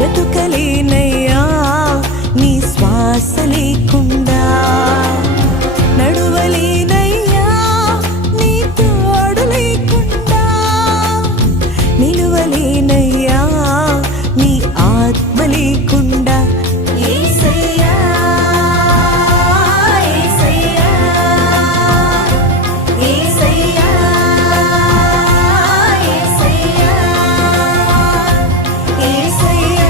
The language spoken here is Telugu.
బ్రతుకలేనయ్యా నీ శ్వాస లేకుండా, నడువలేనయ్యా నీ తోడు లేకుండా, నిలువలేనయ్యా నీ ఆత్మ లేకుండా.